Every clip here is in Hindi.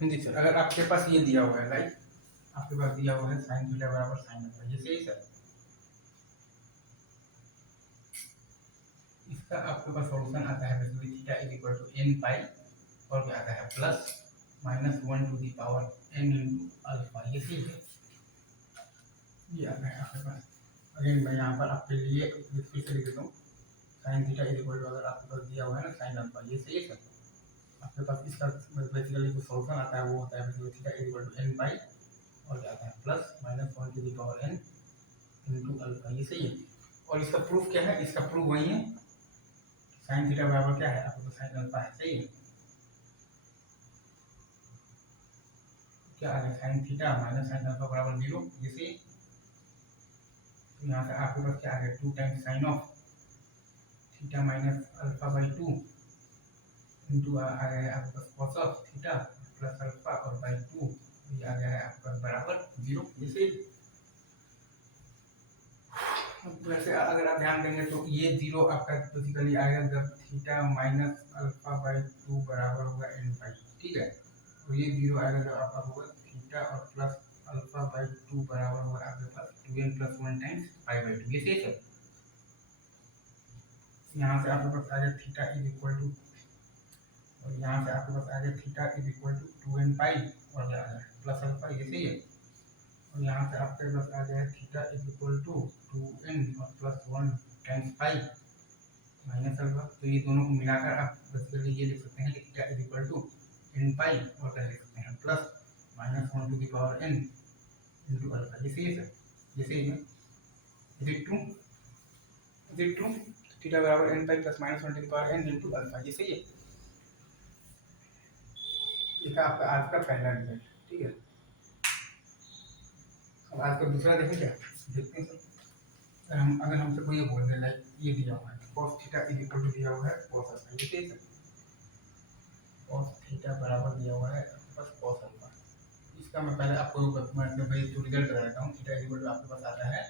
जी सर, अगर आपके पास ये दिया हुआ है राइट, आपके पास दिया हुआ है साइन थीटा बराबर साइन अल्फा, ये सही सर। इसका आपके पास सॉल्यूशन आता है basically theta is equal to N pi और क्या आता है plus minus 1 to the power N into alpha, ये सही है। ये आता है आपके पास। अगेन मैं यहाँ पर आपके लिए फिर से लिख देता हूँ, sine theta is equal to, अगर आपके पास दिया हुआ है ना साइन अल्फा, ये सही है सर। आपके पास इसका बेसिकली जो सॉल्यूशन आता है वो होता है basically theta is equal to N pi और क्या आता है plus minus 1 to the power N into alpha, ये सही है। और इसका प्रूफ क्या है, इसका प्रूफ वही है, साइन थीटा बराबर क्या है आपको, तो साइन अल्फा है, सही है। क्या आ गया, sine theta minus sine alpha बराबर 0, ये सही है। तो यहाँ से आपके पास क्या आ गया, 2 times sine of theta minus alpha by 2 into आ गया है आपके पास cos of theta plus alpha और बाई 2, ये आ गया है आपके पास बराबर 0, ये सही। वैसे अगर आप ध्यान देंगे तो ये 0 आपका बेसिकली आएगा जब थीटा माइनस अल्फा बाई 2 बराबर होगा एन पाई, ठीक है। और ये 0 आएगा जब आपका होगा थीटा और प्लस अल्फा बाई 2 बराबर होगा आपके पास 2n plus 1 times pi by 2, ये सही है। यहाँ से आपके पास आ गया थीटा इज इक्वल टू, और यहाँ से आपके पास आ गया theta is equal to 2n pi और क्या आ गया प्लस अल्फा, ये सही है। और यहाँ से आपके पास आ गया है theta is equal to 2n और plus 1 times pi minus alpha, तो ये दोनों को मिलाकर आप बेसिकली ये लिख सकते हैं कि theta is equal to N pi और क्या लिख सकते हैं plus minus 1 to the power n into alpha, ये सही है सर, ये सही है। Is it true, is it true, theta बराबर N pi plus minus 1 to the power n into alpha, ये सही है। ये था आपका आज का पहला रिजल्ट, ठीक है। अब आज का दूसरा देखें क्या, देखते हैं सर। अगर हमसे कोई ये बोल दे लाइक ये दिया हुआ है cos theta is equal to दिया हुआ है cos अल्फा, ये सही है। cos थीटा बराबर दिया हुआ है आपके पास cos अल्फा, इसका मैं पहले आपको मतलब भाई जो रिजल्ट बता देता हूँ। थीटा इज इक्वल टू आपके पास आता है,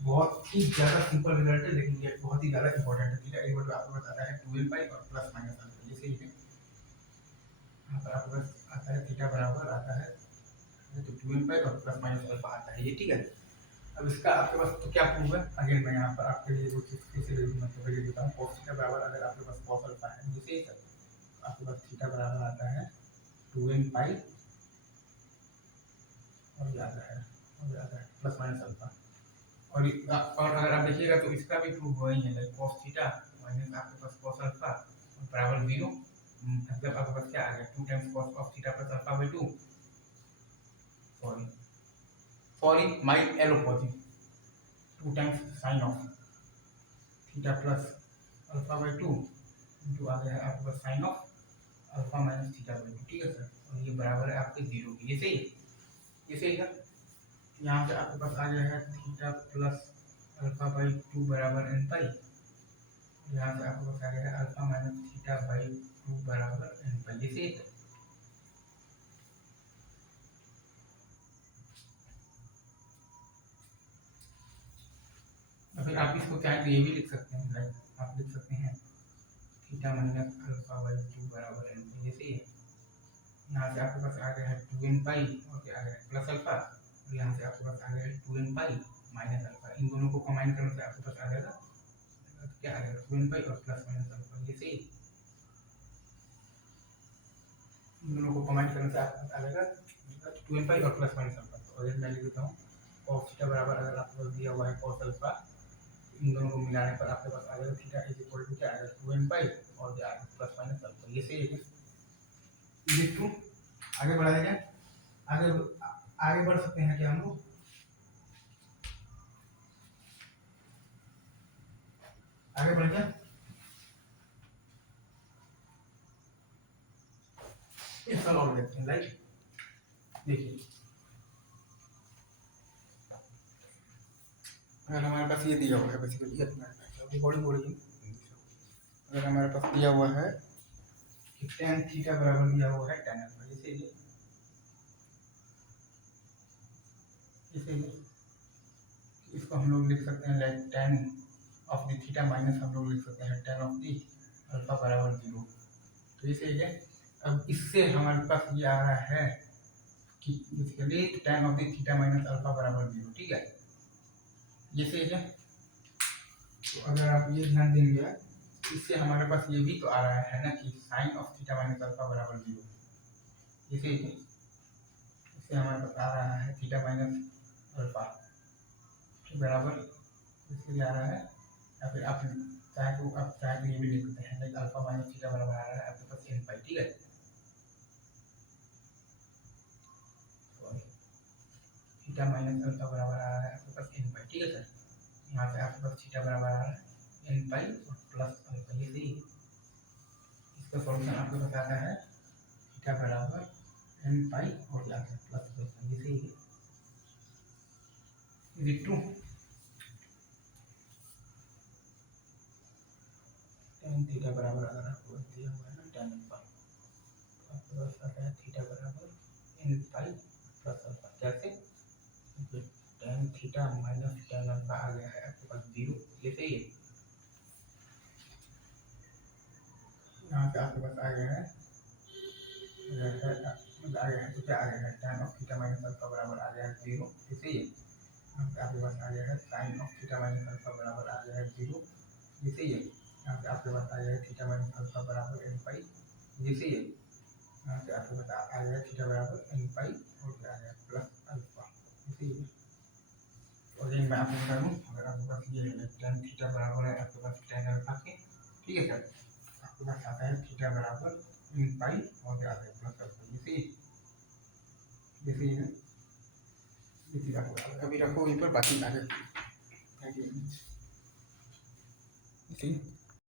बहुत ही ज़्यादा सिंपल रिजल्ट है लेकिन ये बहुत ही ज़्यादा इंपॉर्टेंट है। थीटा इज इक्वल टू आपके पास आता है 2n पाई और प्लस माइनस अल्फा, ये सही है। यहाँ पर आपके पास आता है थीटा बराबर आता है तो 2n पाई और प्लस माइनस अल्फा आता है, ये ठीक है। अब इसका आपके पास तो क्या प्रूफ है, अगेन मैं यहाँ पर आपके लिए वो चीज़ फिर से मतलब ये देता हूँ। cos थीटा बराबर अगर आपके पास cos अल्फा है ये सही है, आपके पास थीटा बराबर आता है 2n पाई और ये आता है प्लस माइनस अल्फा। और अगर आप देखिएगा तो इसका भी प्रूफ वही है, लाइक cos थीटा माइनस आपके पास cos अल्फा बराबर 0, मतलब आपके पास क्या आ गया 2 times cos of theta plus alpha by 2, sorry sorry my allopathy, 2 times sine of theta plus alpha by 2 into आ गया है आपके पास sine of alpha minus theta by 2, ठीक है सर। और ये बराबर है आपके 0 की, ये सही है, ये सही है। यहाँ से आपके पास आ गया है थीटा प्लस अल्फा बाई 2 बराबर एन पाई, यहाँ से आपके पास आ गया है अल्फा माइनस थीटा बाई 2 बराबर एन पाई, ये सही है। फिर आप इसको चाहे तो ये भी लिख सकते हैं, लाइक आप लिख सकते हैं थीटा माइनस अल्फा बाई 2 बराबर एन पाई, ये सही है। यहाँ से आपके पास आ गया है 2n पाई और क्या आ गया है प्लस अल्फा, और यहाँ से आपके पास आ गया है 2n पाई माइनस अल्फा, इन दोनों को कंबाइन करने से आपके पास आ जाएगा क्या आ जाएगा 2n पाई और प्लस माइनस अल्फा, ये सही। इन दोनों को कंबाइन करने से आपके पास आ जाएगा 2n पाई और प्लस माइनस अल्फा। तो अगर मैं लिख देता हूँ cos थीटा बराबर अगर आपके पास दिया हुआ है cos अल्फा, इन दोनों को मिलाने पर आपके पास आ जाएगा थीटा इज इक्वल टू क्या आएगा 2n पाई और क्या आएगा प्लस माइनस अल्फा, ये सही है। ये टू आगे बढ़ा देंगे, आगे आगे बढ़ सकते हैं क्या हम लोग, आगे बढ़ क्या एक साल और देखते हैं, राइट। देखिए अगर हमारे पास ये दिया हुआ है बेसिकली रिकॉर्डिंग हो रही है, अगर हमारे पास दिया हुआ है कि tan थीटा बराबर दिया हुआ है tan अल्फा, इसीलिए इसको हम लोग लिख सकते हैं like tan of the theta minus हम लोग लिख सकते हैं tan ऑफ द अल्फा बराबर 0, तो ये सही है। अब इससे हमारे पास ये आ रहा है कि basically tan of the theta minus alpha बराबर 0, ठीक है, ये सही है। तो अगर आप ये ध्यान देंगे, इससे हमारे पास ये भी तो आ रहा है ना कि sine of theta minus alpha बराबर 0, ये सही है। इससे हमारे पास आ रहा है थीटा माइनस अल्फा बराबर इसके आ रहा है, या फिर आप चाहे तो ये भी लिख सकते हैं लाइक अल्फा माइनस थीटा बराबर आ रहा है आपके पास n पाई, ठीक है। थीटा माइनस अल्फा बराबर आ रहा है आपके पास n पाई, ठीक है सर। यहाँ से आपके पास थीटा बराबर आ रहा है n पाई और प्लस अल्फा, ये सही है। इसका सॉल्यूशन आपके पास आता है थीटा बराबर n पाई और यहाँ से प्लस अल्फा, ये सही है। Is it true? tan theta बराबर अगर आपको दिया हुआ है ना tan अल्फा, तो आपके पास आता है थीटा बराबर n पाई प्लस अल्फा, कैसे? tan theta minus tan alpha आ गया है आपके पास 0, ये सही है। यहाँ से आपके पास आ गया है मतलब आ गया है, तो क्या आ गया है tan of theta minus alpha बराबर आ गया है 0, ये सही है। यहाँ से आपके पास आ गया है sine of theta minus alpha बराबर आ गया है 0, ये सही है। यहाँ से आपके पास आ गया है थीटा माइनस अल्फा बराबर n पाई, ये सही है। यहाँ से आपके पास आ गया थीटा बराबर n पाई और क्या आ गया प्लस अल्फा, ये सही है। और अगेन मैं आपको बता दूँ, अगर आपके पास ये है tan थीटा बराबर है आपके पास tan अल्फा के, ठीक है सर, आपके पास आता है थीटा बराबर n पाई और क्या आता है प्लस अल्फा, ये सही है। ये चीज़ आपको अभी रखो यहीं पर, बाकी आगे थैंक यू।